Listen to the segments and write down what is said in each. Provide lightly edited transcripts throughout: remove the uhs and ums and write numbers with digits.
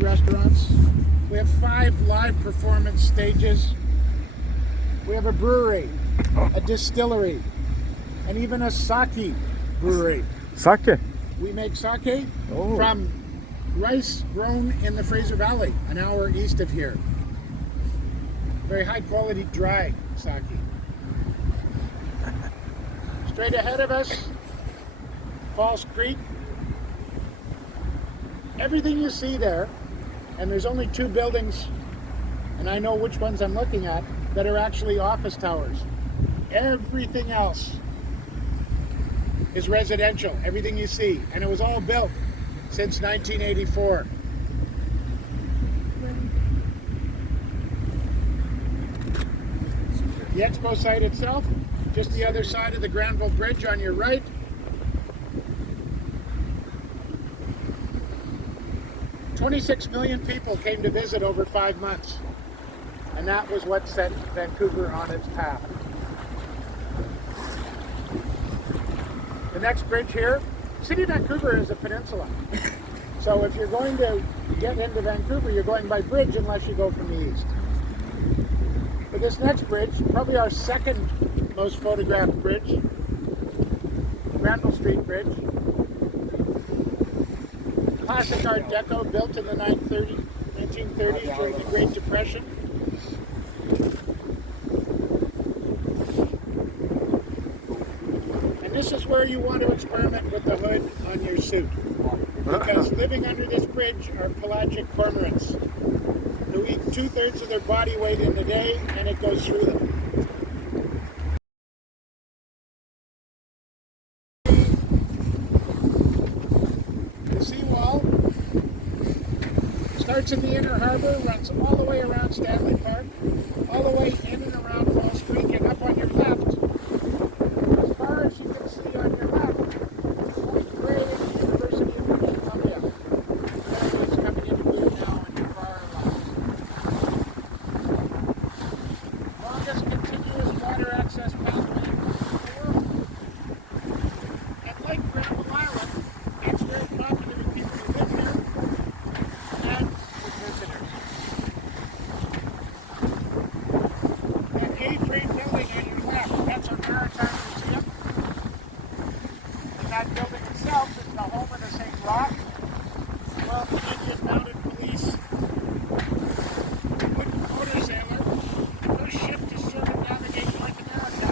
Restaurants. We have 5 live performance stages. We have a brewery, a distillery, and even a sake brewery. Sake? We make sake from rice grown in the Fraser Valley, an hour east of here. Very high quality dry sake. Straight ahead of us, Falls Creek. Everything you see there, and there's only 2 buildings, and I know which ones I'm looking at, that are actually office towers. Everything else is residential, everything you see, and it was all built since 1984. The expo site itself, just the other side of the Granville Bridge on your right. "26 million people came to visit over 5 months, and that was what set Vancouver on its path." The next bridge here, City of Vancouver is a peninsula. So if you're going to get into Vancouver, you're going by bridge unless you go from the east. But this next bridge, probably our second most photographed bridge, the Granville Street Bridge. Classic Art Deco, built in the 1930s during the Great Depression. And this is where you want to experiment with the hood on your suit. Because living under this bridge are pelagic cormorants who eat 2/3 of their body weight in a day, and it goes through them. Starts in the Inner Harbor, runs all the way around Stanley Park, all the way in and around Falls Creek, and up on your left, as far as you can see on your left, Point Grey, University of British Columbia. It's coming into view now on your far left. Longest continuous water access pathway in the world. And like Granville Island, it's very popular with people who live here. That A-frame building on your left, that's our Maritime Museum. And that building itself is the home of the St. Rock, well, Canadian Mounted Police. Wooden motor sailor, the first ship to circumnavigate North America.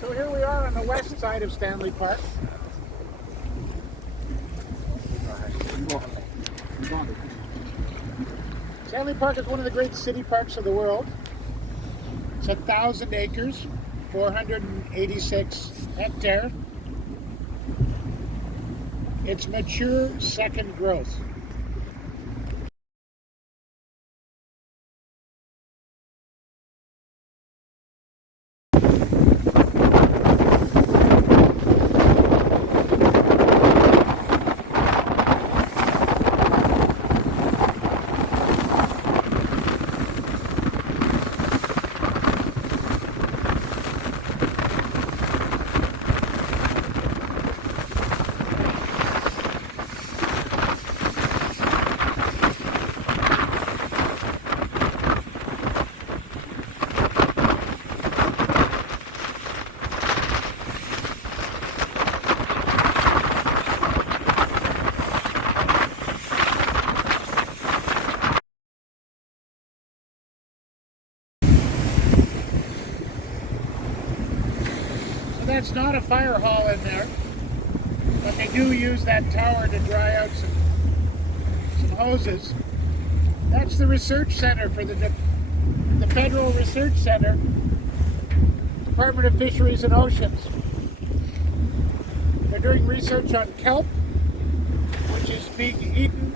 So here we are on the west side of Stanley Park. Stanley Park is one of the great city parks of the world. It's 1,000 acres, 486 hectares. It's mature second growth. that's not a fire hall in there, but they do use that tower to dry out some hoses. That's the research center for the Federal Research Center, Department of Fisheries and Oceans. They're doing research on kelp, which is being eaten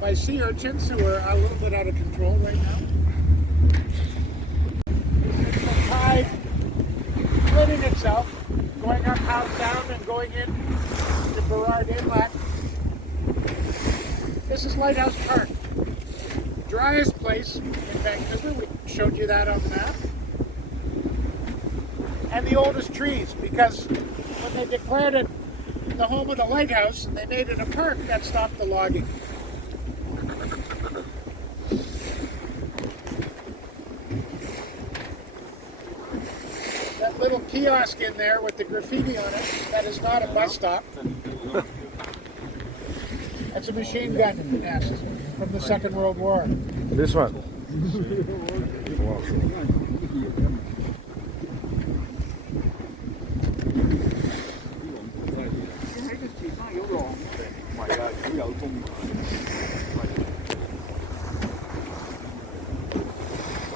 by sea urchins who are a little bit out of control right now. There's the tide splitting itself, going up Howe Sound and going in to Burrard Inlet. This is Lighthouse Park. Driest place in Vancouver. We showed you that on the map. And the oldest trees, because when they declared it the home of the lighthouse and they made it a park, that stopped the logging. That little kiosk in there with the graffiti on it, that is not a bus stop. That's a machine gun nest from the Second World War. This one.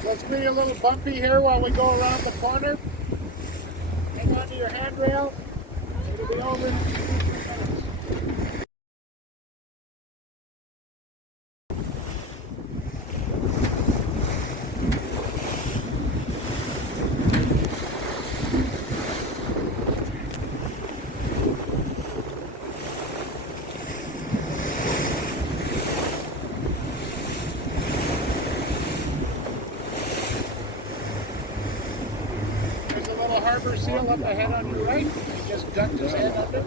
So it's going to be a little bumpy here while we go around the corner. Hang on to your handrail. It'll be over in a few minutes. Harbor seal up ahead on your right. He just ducked his head under.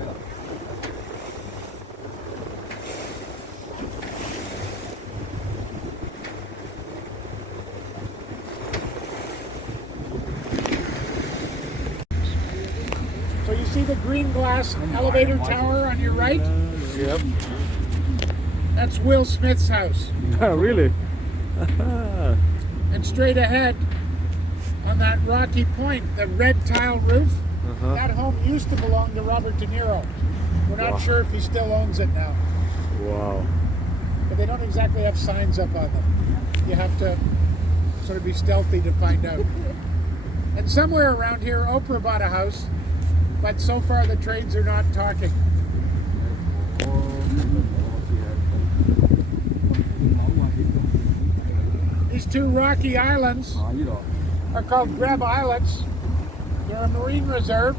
So you see the green glass elevator tower on your right? Yep. That's Will Smith's house. Really? And straight ahead, on that rocky point, the red tile roof, that home used to belong to Robert De Niro. We're not sure if he still owns it now. Wow. But they don't exactly have signs up on them. You have to sort of be stealthy to find out. And somewhere around here, Oprah bought a house, but so far the trades are not talking. These two rocky islands are called Greb Islets. They're a marine reserve.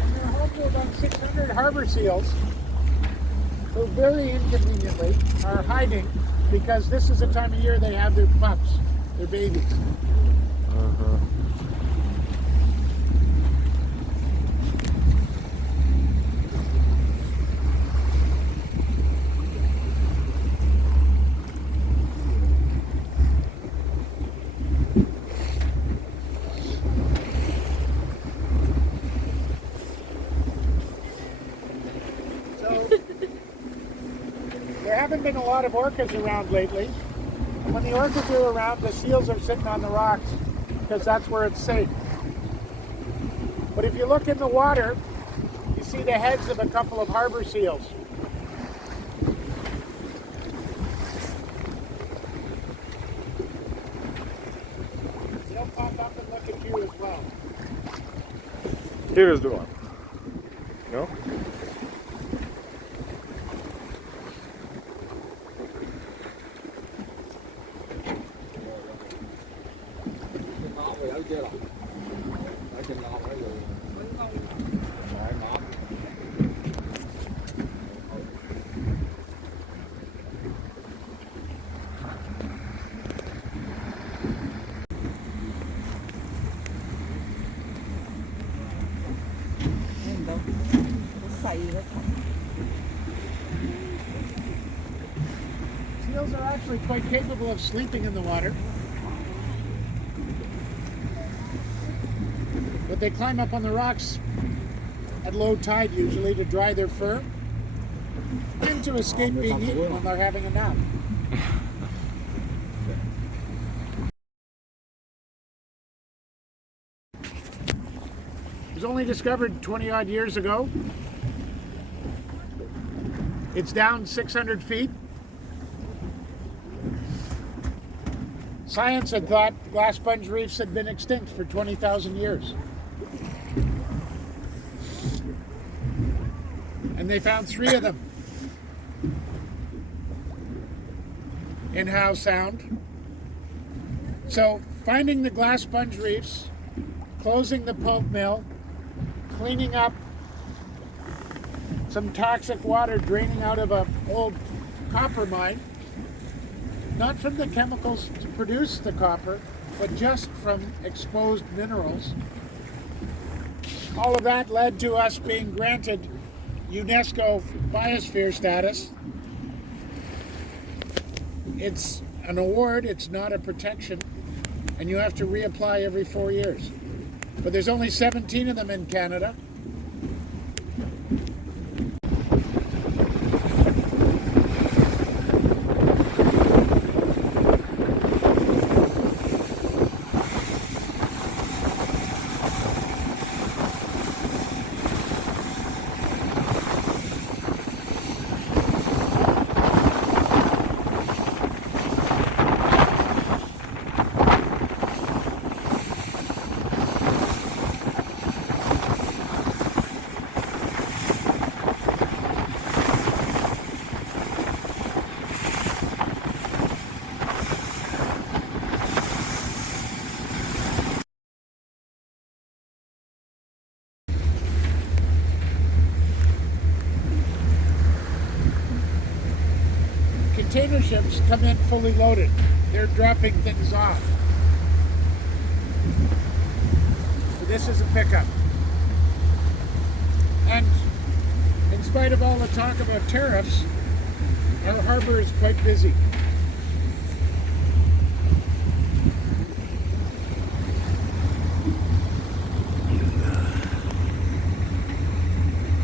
And they're home to about 600 harbor seals, who very inconveniently are hiding because this is the time of year they have their pups, their babies. There haven't been a lot of orcas around lately. And when the orcas are around, the seals are sitting on the rocks because that's where it's safe. But if you look in the water, you see the heads of a couple of harbor seals. They'll pop up and look at you as well. Here is the one. No? Seals are actually quite capable of sleeping in the water. But they climb up on the rocks at low tide usually to dry their fur and tend to escape being eaten when they're having a nap. It was only discovered 20 odd years ago. It's down 600 feet. Science had thought glass sponge reefs had been extinct for 20,000 years. And they found 3 of them in Howe Sound. So finding the glass sponge reefs, closing the pulp mill, cleaning up some toxic water draining out of an old copper mine, not from the chemicals to produce the copper, but just from exposed minerals. All of that led to us being granted UNESCO biosphere status. It's an award, it's not a protection, and you have to reapply every 4 years. But there's only 17 of them in Canada. Container ships come in fully loaded. They're dropping things off. So this is a pickup. And in spite of all the talk about tariffs, our harbor is quite busy.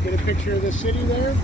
Get a picture of the city there.